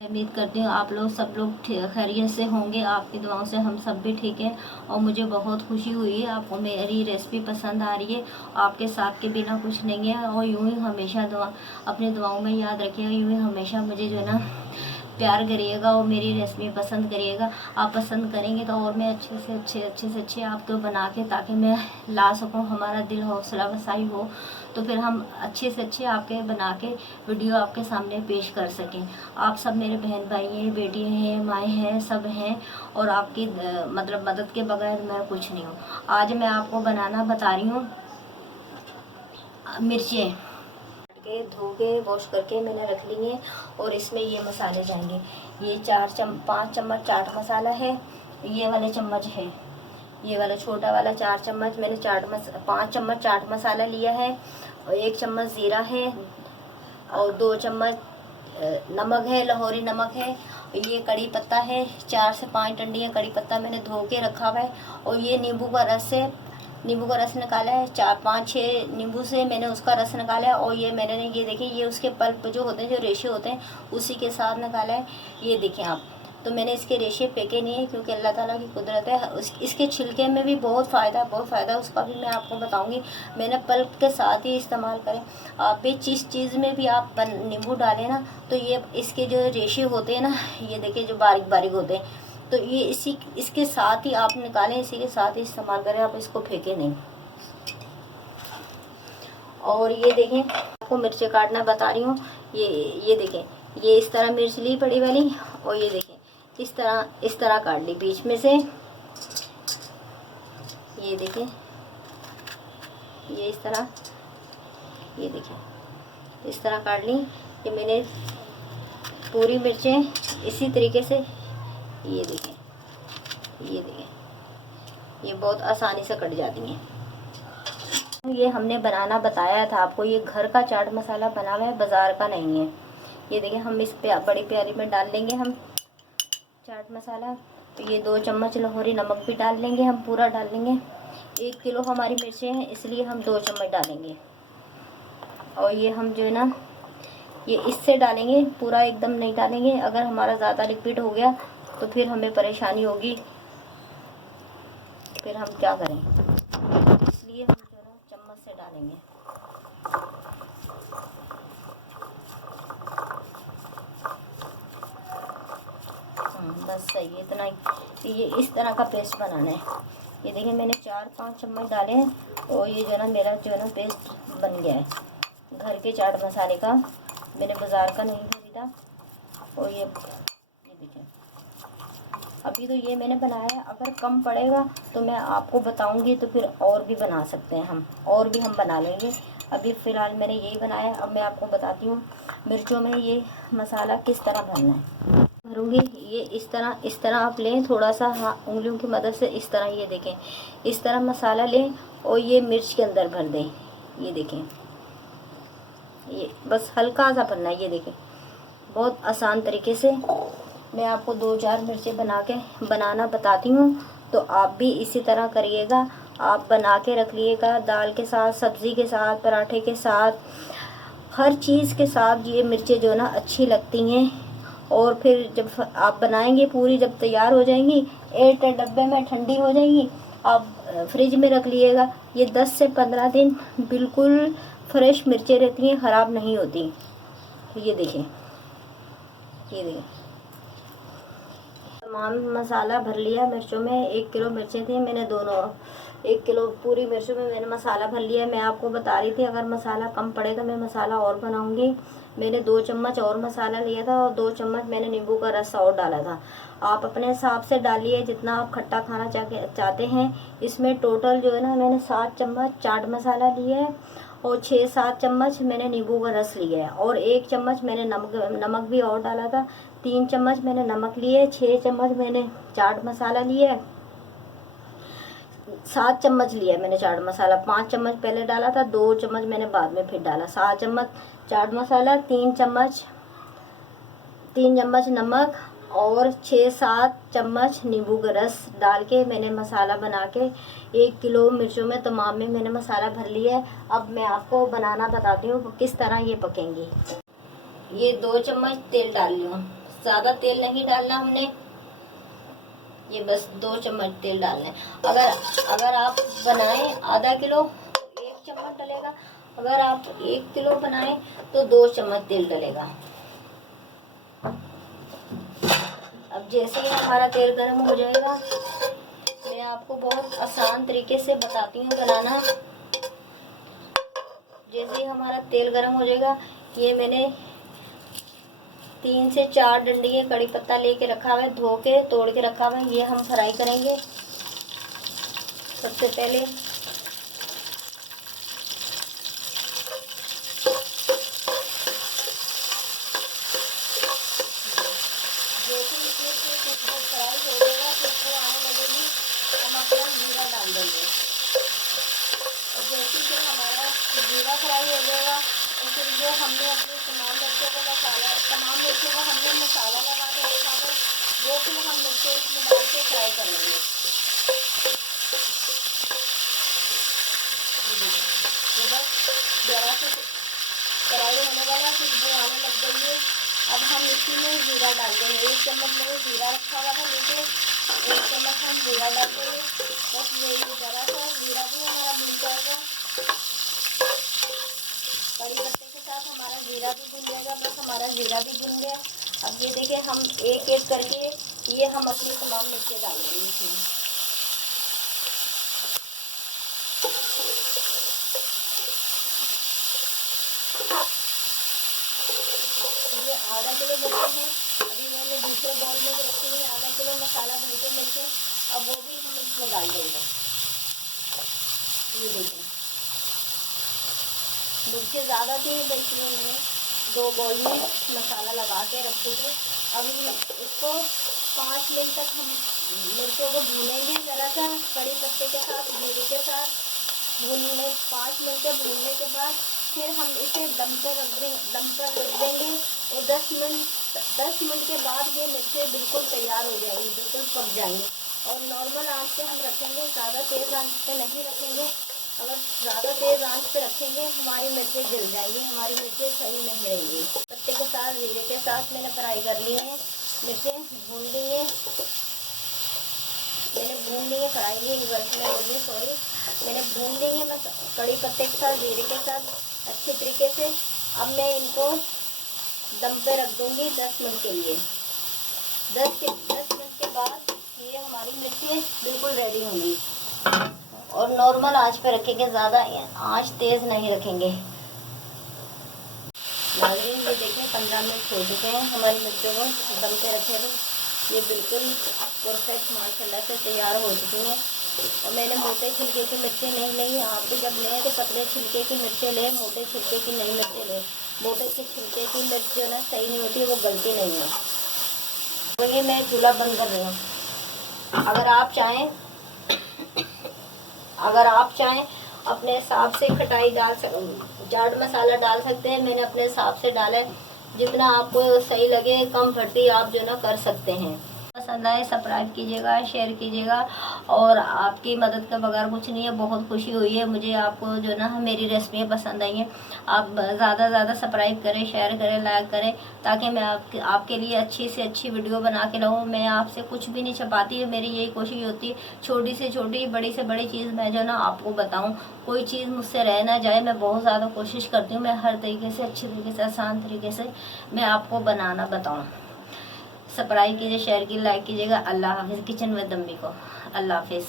उम्मीद करती हूँ आप लोग सब लोग खैरियत से होंगे। आपकी दुआओं से हम सब भी ठीक हैं और मुझे बहुत खुशी हुई है आपको मेरी रेसिपी पसंद आ रही है। आपके साथ के बिना कुछ नहीं है और यूं ही हमेशा अपनी दुआओं में याद रखिएगा। यूं ही हमेशा मुझे जो है ना प्यार करिएगा और मेरी रेसिपी पसंद करिएगा। आप पसंद करेंगे तो और मैं अच्छे से अच्छे आपको बना के ताकि मैं ला सकूं, हमारा दिल हौसला अफजाई हो, तो फिर हम अच्छे से अच्छे आपके बना के वीडियो आपके सामने पेश कर सकें। आप सब मेरे बहन भाई हैं, बेटियाँ हैं, माएँ हैं, सब हैं और आपकी मतलब मदद के बगैर मैं कुछ नहीं हूँ। आज मैं आपको बनाना बता रही हूँ मिर्चें के धो के वॉश करके मैंने रख ली हैं और इसमें ये मसाले जाएंगे। ये 5 चम्मच चाट मसाला है, ये वाले चम्मच है, ये वाला छोटा वाला 4 चम्मच मैंने 5 चम्मच चाट मसाला लिया है और 1 चम्मच ज़ीरा है और 2 चम्मच नमक है, लाहौरी नमक है। ये कड़ी पत्ता है, 4 से 5 डंडियाँ कड़ी पत्ता मैंने धो के रखा हुआ है और ये नींबू का रस निकाला है। 4-5-6 नींबू से मैंने उसका रस निकाला है और ये मैंने ये देखिए ये उसके पल्प जो होते हैं, जो रेशे होते हैं, उसी के साथ निकाला है। ये देखें आप, तो मैंने इसके रेशे फेंके नहीं है क्योंकि अल्लाह ताला की कुदरत है। इसके छिलके में भी बहुत फ़ायदा उसका भी मैं आपको बताऊंगी। मैंने पल्प के साथ ही इस्तेमाल करें। आप भी जिस चीज़ में भी आप नींबू डालें ना, तो ये इसके जो रेशे होते हैं ना, ये देखिए जो बारीक बारीक होते हैं, तो ये इसके साथ ही आप निकालें, इसी के साथ ही इस्तेमाल करें, आप इसको फेंकें नहीं। और ये देखें, आपको मिर्चें काटना बता रही हूँ। ये देखें, ये इस तरह मिर्च ली बड़ी वाली और ये देखें इस तरह काट ली बीच में से। ये देखें, ये इस तरह, ये देखें इस तरह काट ली। ये मैंने पूरी मिर्चें इसी तरीके से, ये देखें, ये बहुत आसानी से कट जाती हैं। ये हमने बनाना बताया था आपको, ये घर का चाट मसाला बना हुआ है, बाज़ार का नहीं है। ये देखिए, हम इस पे बड़ी प्याली में डाल लेंगे हम चाट मसाला। तो ये 2 चम्मच लाहौरी नमक भी डाल लेंगे, हम पूरा डाल लेंगे। 1 किलो हमारी मिर्चें हैं इसलिए हम 2 चम्मच डालेंगे। और ये हम जो है ना, ये इससे डालेंगे, पूरा एकदम नहीं डालेंगे। अगर हमारा ज़्यादा लिक्विड हो गया तो फिर हमें परेशानी होगी, फिर हम क्या करें, इसलिए हम जो है ना चम्मच से डालेंगे। बस सही है, इतना ही। ये इस तरह का पेस्ट बनाना है। ये देखिए, मैंने 4-5 चम्मच डाले हैं और ये जो है ना मेरा जो है ना पेस्ट बन गया है घर के चाट मसाले का। मैंने बाज़ार का नहीं खरीदा। और ये देखिए, अभी तो ये मैंने बनाया है। अगर कम पड़ेगा तो मैं आपको बताऊंगी, तो फिर और भी बना सकते हैं हम, और भी हम बना लेंगे। अभी फ़िलहाल मैंने यही बनाया है। अब मैं आपको बताती हूँ मिर्चों में ये मसाला किस तरह भरना है। भरूँगी ये इस तरह आप लें, थोड़ा सा उंगलियों की मदद से इस तरह, ये देखें इस तरह मसाला लें और ये मिर्च के अंदर भर दें। ये देखें, ये बस हल्का सा भरना है। ये देखें, बहुत आसान तरीके से मैं आपको 2-4 मिर्चें बनाना बताती हूँ, तो आप भी इसी तरह करिएगा। आप बना के रख लिएगा, दाल के साथ, सब्ज़ी के साथ, पराठे के साथ, हर चीज़ के साथ ये मिर्चें जो ना अच्छी लगती हैं। और फिर जब आप बनाएंगे, पूरी जब तैयार हो जाएंगी, एयरटाइट डब्बे में ठंडी हो जाएंगी, आप फ्रिज में रख लिएगा। ये 10 से 15 दिन बिल्कुल फ्रेश मिर्चें रहती हैं, ख़राब नहीं होती। ये देखें, ये देखें, तमाम मसाला भर लिया मिर्चों में। 1 किलो मिर्चें थी, मैंने 1 किलो पूरी मिर्चों में मैंने मसाला भर लिया है। मैं आपको बता रही थी अगर मसाला कम पड़े तो मैं मसाला और बनाऊंगी। मैंने 2 चम्मच और मसाला लिया था और 2 चम्मच मैंने नींबू का रस और डाला था। आप अपने हिसाब से डालिए जितना आप खट्टा खाना चाहते हैं। इसमें टोटल जो है ना, मैंने 7 चम्मच चाट मसाला लिया है और 6-7 चम्मच मैंने नींबू का रस लिया है और 1 चम्मच मैंने नमक भी और डाला था। 3 चम्मच मैंने नमक लिए, 6 चम्मच मैंने चाट मसाला लिया है, 7 चम्मच लिया है मैंने चाट मसाला। 5 चम्मच पहले डाला था, 2 चम्मच मैंने बाद में फिर डाला। 7 चम्मच चाट मसाला, 3 चम्मच नमक और 6-7 चम्मच नींबू का रस डाल के मैंने मसाला बना के 1 किलो मिर्चों में तमाम में मैंने मसाला भर लिया है। अब मैं आपको बनाना बताती हूँ किस तरह ये पकेंगी। ये 2 चम्मच तेल डाल लूँ, ज़्यादा तेल नहीं डालना हमने, ये बस 2 चम्मच तेल डालना है। अगर आप बनाएं आधा किलो तो 1 चम्मच डलेगा, अगर आप 1 किलो बनाएं तो 2 चम्मच तेल डलेगा। अब जैसे ही हमारा तेल गर्म हो जाएगा, मैं आपको बहुत आसान तरीके से बताती हूँ बनाना। जैसे ही हमारा तेल गर्म हो जाएगा, ये मैंने 3 से 4 डंडी कड़ी पत्ता लेके रखा हुआ है, धो के तोड़ के रखा हुआ है। ये हम फ्राई करेंगे। सबसे पहले जैसे इसमें से कुछ फ्राई हो जाएगा, तो आने लगेगी, हम अपना जीरा डाल देंगे। और जैसे कि हमारा जीरा फ्राई हो जाएगा, और फिर जो हमने अपने तमाम मिर्चों का हमने मसाला लगा के रखा है, वो फिर हम मिर्चों इसमें डाल के फ्राई कर लेंगे। जरा से फ्राई होने वाला, फिर वो आने लग गई है। अब हम इसी में जीरा डाल देंगे। 1 चम्मच मैंने जीरा रखा हुआ था नीचे, 1 चम्मच हम जीरा डाल देंगे। बस ये ज़रा सा जीरा भी हमारा भून जाएगा। कड़ी पत्ते के साथ हमारा जीरा भी भून जाएगा, बस हमारा जीरा भी भून गया। अब ये देखिए, हम एक एक करके ये हम अपनी तमाम मिर्चें डाल देंगे इसमें। ये आधा किलो मिर्च है, अभी मैंने दूसरे बाउल में रखी हुई आधा किलो मसाला भून के मिर्च, अब वो भी हम इसमें डाल देंगे। ये देखिए, मिर्चें ज़्यादा थी, इसलिए मैंने 2 बाउल में मसाला लगा के रखे थे। अब इसको 5 मिनट तक हम मिर्चों को भूनेंगे ज़रा सा कड़ी पत्ते के साथ, जीरे के साथ। 5 मिनट के भूनने के बाद फिर हम इसे दम पर रख देंगे। और 10 मिनट के बाद ये मिर्चें बिल्कुल तैयार हो जाएंगी, बिल्कुल पक जाएंगी। और नॉर्मल आंच पे हम रखेंगे, ज़्यादा तेज़ आंच पे नहीं रखेंगे। अगर ज़्यादा तेज़ आंच पे रखेंगे, हमारी मिर्चें जल जाएंगी, हमारी मिर्चें सही नहीं रहेंगी। पत्ते के साथ जीरे के साथ मैंने फ्राई कर ली है, मिर्चें भून ली है, फ्राई नहीं रिवर्स में बोलिए, सॉरी, मैंने भून ली है कड़ी पत्ते के साथ, जीरे के साथ अच्छे तरीके से। अब मैं इनको दम पे रख दूंगी 10 मिनट के लिए। 10 मिनट के बाद ये हमारी मिर्चें बिल्कुल रेडी होंगी। और नॉर्मल आंच पे रखेंगे, ज़्यादा आंच तेज़ नहीं रखेंगे। नाज़रीन, ये देखें 15 मिनट हो चुके हैं हमारी मिर्चों को दम पे रखे हुए। ये बिल्कुल परफेक्ट माशाल्लाह से तैयार हो चुकी हैं। और मैंने मोटे छिलके की मिर्चें नहीं ली। आप भी जब लें तो पतले छिलके की मिर्चें लें, मोटे छिलके की नहीं मिर्चें लें। मोटे छिलके की मिर्च जो ना सही नहीं होती, वो गलती नहीं है। तो ये मैं चूल्हा बंद कर रही हूँ। अगर आप चाहें अपने हिसाब से खटाई चाट मसाला डाल सकते हैं। मैंने अपने हिसाब से डाला है, जितना आपको सही लगे कम फटी आप जो ना कर सकते हैं। पसंद आए सब्सक्राइब कीजिएगा, शेयर कीजिएगा। और आपकी मदद के बगैर कुछ नहीं है। बहुत खुशी हुई है मुझे, आपको जो ना मेरी रेसिपियाँ पसंद आई हैं। आप ज़्यादा से ज़्यादा सब्सक्राइब करें, शेयर करें, लाइक करें, ताकि मैं आपके लिए अच्छी से अच्छी वीडियो बना के लाऊँ। मैं आपसे कुछ भी नहीं छुपाती, मेरी यही कोशिश होती है, छोटी से छोटी बड़ी से बड़ी चीज़ मैं जो ना आपको बताऊँ। कोई चीज़ मुझसे रह ना जाए, मैं बहुत ज़्यादा कोशिश करती हूँ। मैं हर तरीके से अच्छे तरीके से आसान तरीके से मैं आपको बनाना बताऊँ। सब्सक्राइब कीजिए, शेयर कीजिए, लाइक कीजिएगा। अल्लाह हाफिज़। किचन में दम्मी को अल्लाह हाफिज़।